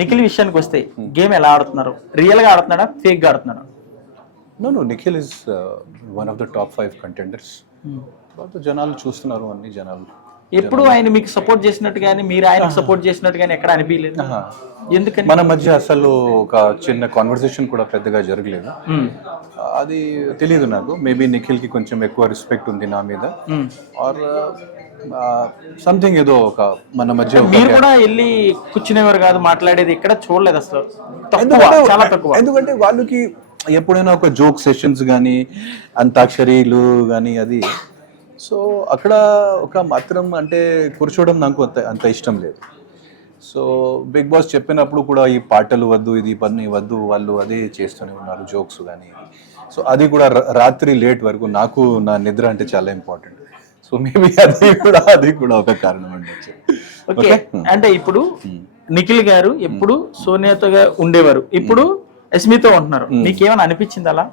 నిఖిల్ విషయానికి వస్తే గేమ్ ఎలా ఆడుతున్నారు? రియల్ గా ఆడుతున్నాడా, ఫేక్ గా ఆడుతున్నాడా? No, Nikhil is one of the top 5 contenders. జనాలు చూస్తున్నారు, అన్ని జనాలు. ఎప్పుడు ఆయన మీకు సపోర్ట్ చేసినట్టు కానీ మీరు ఆయనకు సపోర్ట్ చేసినట్టు కానీ ఎక్కడ అనిపించలేదు. ఎందుకని? మన మధ్య అసలు ఒక చిన్న కాన్వర్సేషన్ కూడా పెద్దగా జరగలేదు. అది తెలియదు నాకు. మేబీ నిఖిల్ కి కొంచెం ఎక్కువ రెస్పెక్ట్ ఉంది నా మీద, ఆర్ సంథింగ్ ఏదో ఒక మన మధ్య. మీరు కూడా వెళ్ళి కూర్చునేవారు కాదు, మాట్లాడేది ఎక్కడ చూడలేదు అసలు, చాలా తక్కువ. ఎందుకంటే వాళ్ళకి ఎప్పుడైనా ఒక జోక్ సెషన్స్ కానీ అంతాక్షరీలు కానీ అది, సో అక్కడ ఒక మాత్రం అంటే కూర్చోవడం నాకు అంత ఇష్టం లేదు. సో బిగ్ బాస్ చెప్పినప్పుడు కూడా ఈ పాటలు వద్దు, ఇది పని వద్దు, వాళ్ళు అదే చేస్తూనే ఉన్నారు, జోక్స్ కానీ. సో అది కూడా రాత్రి లేట్ వరకు. నాకు నా నిద్ర అంటే చాలా ఇంపార్టెంట్. సో మేబీ అది కూడా ఒక కారణం అండి. ఓకే, అంటే ఇప్పుడు నిఖిల్ గారు ఎప్పుడు సోనియాతో ఉండేవారు, ఇప్పుడు ఎస్మితో ఉంటున్నారు. మీకేమైనా అనిపించింది అలా?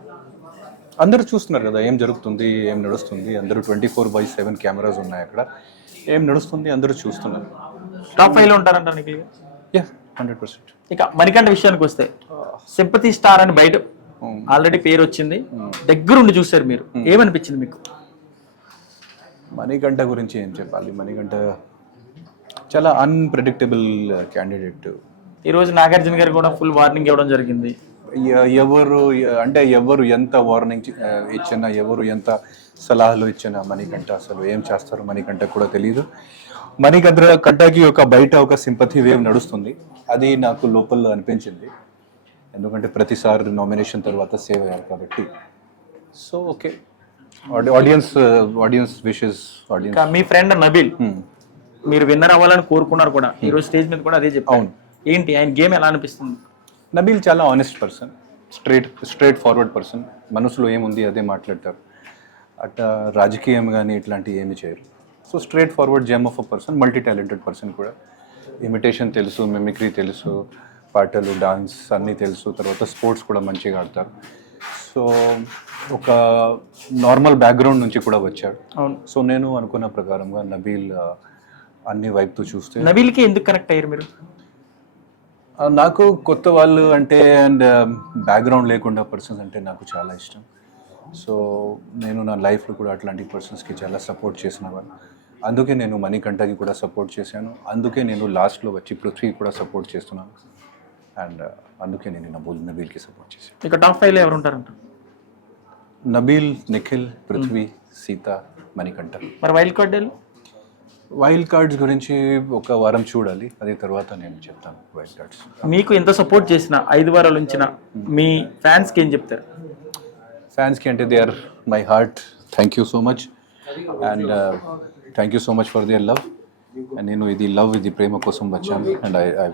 అందరూ చూస్తున్నారు కదా ఏం జరుగుతుంది, ఏం నడుస్తుంది. అందరూ 24/7 కెమెరాస్ ఉన్నాయి అక్కడ, ఏం నడుస్తుంది అందరూ చూస్తున్నారు. టాప్ 5 లో ఉంటారంట నిఖిల్ గారు? 100%. ఇక మణికంఠ విషయానికి వస్తే సింపతి స్టార్ అని బయట ఆల్రెడీ పేరు వచ్చింది, దగ్గరుండి చూసారు మీరు, ఏమనిపించింది మీకు? మణికంఠ గురించి ఏం చెప్పాలి? మణికంఠ చాలా అన్ప్రెడిక్టబుల్ క్యాండిడేట్. ఈరోజు నాగార్జున గారు కూడా ఫుల్ వార్నింగ్ ఇవ్వడం జరిగింది. ఎవరు ఎంత వార్నింగ్ ఇచ్చినా, ఎవరు ఎంత సలహాలు ఇచ్చినా మణికంఠ అసలు ఏం చేస్తారు మణికంఠ కూడా తెలియదు. మణికంఠకి ఒక బయట ఒక సింపతి వేవ్ నడుస్తుంది, అది నాకు లోపల అనిపించింది. ఎందుకంటే ప్రతిసారి నామినేషన్ తర్వాత సేవ్ అయ్యారు కాబట్టి. So okay, audience wishes. మీ ఫ్రెండ్ నబీల్ మీరు విన్నర్ అవ్వాలని కోరుకున్నారు కూడా, ఈరోజు స్టేజ్ మీద కూడా అదే చెప్పాను. ఏంటి ఆయన గేమ్ ఎలా అనిపిస్తుంది? నబీల్ చాలా honest person, straight forward person. మనసులో ఏముంది అదే మాట్లాడతారు. అట్లా రాజకీయం కానీ ఇట్లాంటివి ఏమి చేయరు. So straight forward gem of a person, multi talented person కూడా. ఇమిటేషన్ తెలుసు, మిమిక్రీ తెలుసు, పాటలు, డాన్స్ అన్నీ తెలుసు. తర్వాత స్పోర్ట్స్ కూడా మంచిగా ఆడతారు. సో ఒక నార్మల్ బ్యాక్గ్రౌండ్ నుంచి కూడా వచ్చాడు. సో నేను అనుకున్న ప్రకారంగా నబీల్ అన్ని వైపుతో చూస్తే. నబీల్కి ఎందుకు కనెక్ట్ అయ్యారు మీరు? నాకు కొత్త వాళ్ళు అంటే అండ్ బ్యాక్గ్రౌండ్ లేకుండా పర్సన్స్ అంటే నాకు చాలా ఇష్టం. సో నేను నా లైఫ్లో కూడా అట్లాంటి పర్సన్స్కి చాలా సపోర్ట్ చేసిన వాళ్ళు. అందుకే నేను మణికంఠకి కూడా సపోర్ట్ చేశాను. అందుకే నేను లాస్ట్లో వచ్చి పృథ్వీ కూడా సపోర్ట్ చేస్తున్నాను. అండ్ అందుకే నేను నబీల్కి సపోర్ట్ చేశాను. ఇక టాప్ 5 లో ఎవరు ఉంటారంట? నబీల్, నిఖిల్, పృథ్వీ, సీత, మణికంఠ. మరి వైల్డ్ కార్డ్స్ గురించి ఒక వారం చూడాలి, అది తర్వాత నేను చెప్తాను. వైల్డ్ కార్డ్స్ మీకు ఎంత సపోర్ట్ చేసిన 5 వారాలు ఉంచిన మీ ఫ్యాన్స్కి ఏం చెప్తారు? ఫ్యాన్స్కి అంటే they are my heart. Thank you so much and thank you so much for their love. And నేను ఇది లవ్, ఇది ప్రేమ కోసం వచ్చాను. And I